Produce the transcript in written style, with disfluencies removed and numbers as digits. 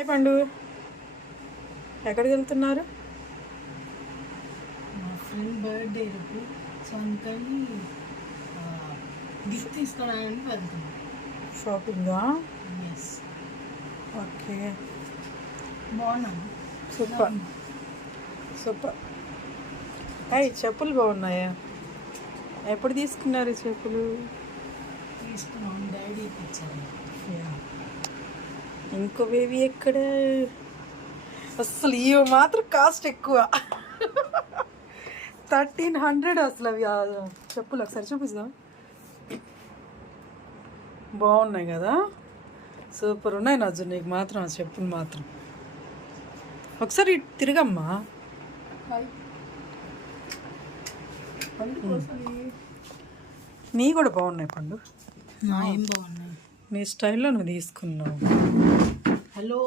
Hi పండు, ఎక్కడికి వెళ్తున్నారు? మా ఫ్రెండ్ బర్త్డే రేపు, సో అందుకని గిఫ్ట్ తీసుకోవడానికి వెళ్తున్నాం. షాపింగా? ఎస్. ఓకే, బాగున్నాను. Super super. హాయ్, చెప్పులు బాగున్నాయా? ఎప్పుడు తీసుకున్నారు ఈ చెప్పులు? తీసుకున్నాం, డాడీ ఇచ్చారు. ఇంకో బేబీ ఎక్కడ? అసలు ఇవి మాత్రం కాస్ట్ ఎక్కువ. 1300 అసలు అవి చెప్పులు. ఒకసారి చూపిస్తాం. బాగున్నాయి కదా, సూపర్ ఉన్నాయి నజ్జు. నీకు మాత్రం ఆ చెప్పులు మాత్రం. ఒకసారి తిరగమ్మా. నీ కూడా బాగున్నాయి పండు. ఏం బాగున్నాయి, నీ స్టైల్లో నువ్వు తీసుకున్నావు. హలో.